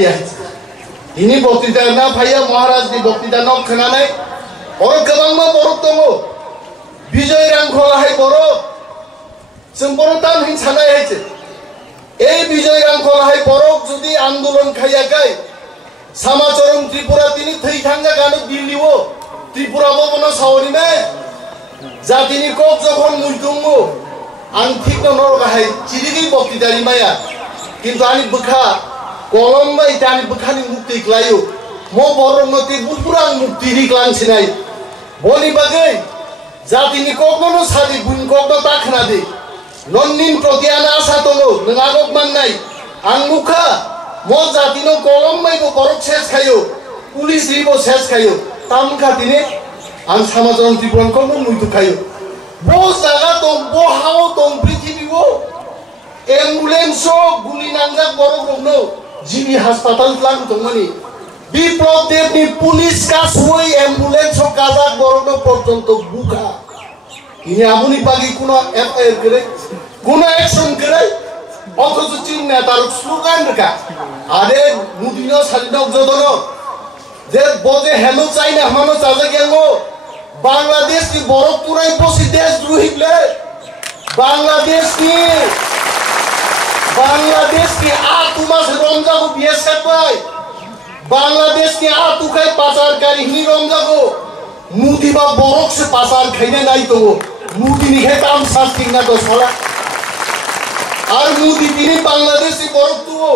बिया ini बक्तिता ना फैया महाराज नि बक्तिता न खोनानै और गोबांबा बरफ दङ बिजय रांखलाहाय बरफ जों बरफ दान हिन सानाय हायছে এই বিজয় রাংখলাহাय बरफ जुदि आंदोलन खायाखै समाचरम त्रिपुरा तिनी थै थांगा गानो दिल्लीओ त्रिपुराबो बनो सावरिने जातिनि कक जखन मुइदुंगो आं ठीक नरगाहाय चिरिगै बक्तिदारि माया किन्तु आनि बखा कलम इटानि बखानि मुक्ति क्लायो मो बरनति बुपुरा मुक्ति रिक्लांसिनाय बनि बागै जातिनि ककनो सादि बुइन ककनो ताखना दे नन्निन प्रतियाना आसा दङ नङागक माननाय आं मुखा मो जातिनो कलमबो बरफ सेस खायो पुलिस रिबो सेस खायो ताम खातिने आं समाजन त्रिपुराखौ मुइदु खायो बो जागा दं बो हाव दं पृथिबीबो एम्बुलेंस गुली नांजाक बरफ रंनो जिबि हासपाताल लां दंमोनि বিপ্লব দেবনি পুলিশ কাসুই অ্যাম্বুলেন্স কাজাক বরনো পর্যন্ত বুকা ইনি আমুনি বাগি কোনো এফআইআর করে কোনো অ্যাকশন করে অথচ চীন নেতার স্লোগান রাখা আরে মুদিনো সালিনো জদন যে বজে হেলো চাইনা হামানো চাজা গেঙ্গো বাংলাদেশ কি বরফ পুরাই বসি দেশ দ্রোহিবলে বাংলাদেশ কি আতুমাস রমজাগো বিএসএফ ভাই बांग्लादेश के आतुखाय पाचारकारी हिनी रंजागो मुदी बा बरक से पाचार खाइना नाइ तो मुदी निखे काम सास्तिंगा तो साला और मुदी तिनी बांग्लादेश से बरक तो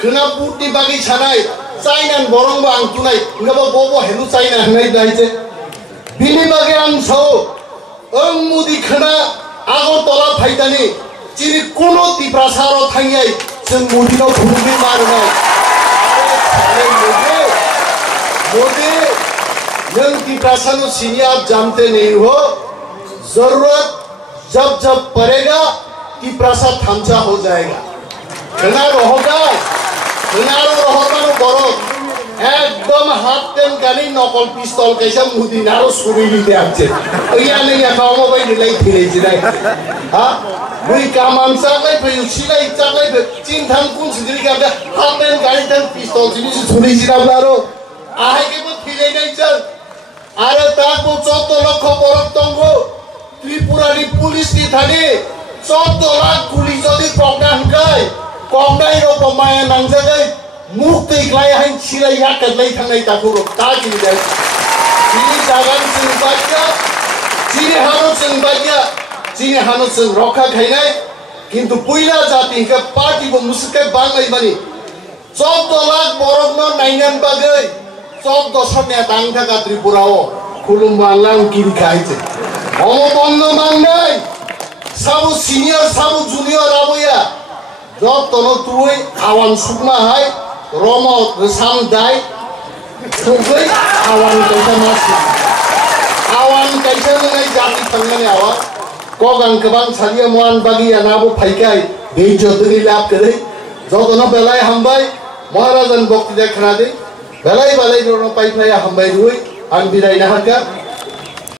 खना पुटनि बागै सानाय चाइनान बरं बा आं तुनाय ngaba bobo हेलु चाइना हनाय दाइसे बिनि बागै आं सौ ओं मुदी खना आगो तला फाइदानि चिरि कोनो तिप्रासार थांयाय जों मुदिनो खुरुबि मारनाय मोदी नंग की प्रासानो सीनी आप जानते नहीं हो जरूरत जब जब पड़ेगा कि प्रासाद थमचा हो जाएगा घना रहोगा बरो एकदम हाथ टेन गानी नकल पिस्तल कैसा मुदी नारो सुरी लीते आपसे या नहीं अकाउंट में भाई निलाई फिरे जिराय हाँ मुई कामान चाकलाई फिर उसीलाई चाकलाई फिर चीन थाम कुन सिद्धि करते हाथ टेन गानी टेन पिस्तल जिनिस सुरी जिराब लारो आहाय के बो फिरे नहीं चल आरे ताको 14 लाख बरफ दंगो त्रिपुरानि पुलिस की थाने 14 लाख गुली जदि कगनाय रो पमाया नांजागै मुक्ति क्लाय हाइन सिलाय याकलै थांनाय ताखौ तागिनि जाय जिनि जागान जों बायगा जिनि हानो जों रखा खायनाय किन्तु पहिला जाति के पार्टी बो मुसुके बांगै मानि 14 लाख बरफ न नायनान बागै 14 साने तांग थाका त्रिपुराओ खुलुमबा लां किरि खायছে অমবন্ধ মাংনাই সাবু সিনিয়র সাবু জুনিয়র আবয়া যতন তুই আওয়ান সুকমা হাই রম সাম দাই তুই আওয়ান কাইসা মাসি আওয়ান কাইসা নাই জাতি থাंगनानै आवा কগান गोबां सालिया मान बागिया नाबो फाइकाय बेइज्जतनि लाभ करे যতন বেলায় হামবাই महाराजन बक्ति देखना दे बेलाय बालाय दोनो पाइफाया हामबाय रुई आं बिरायना हाका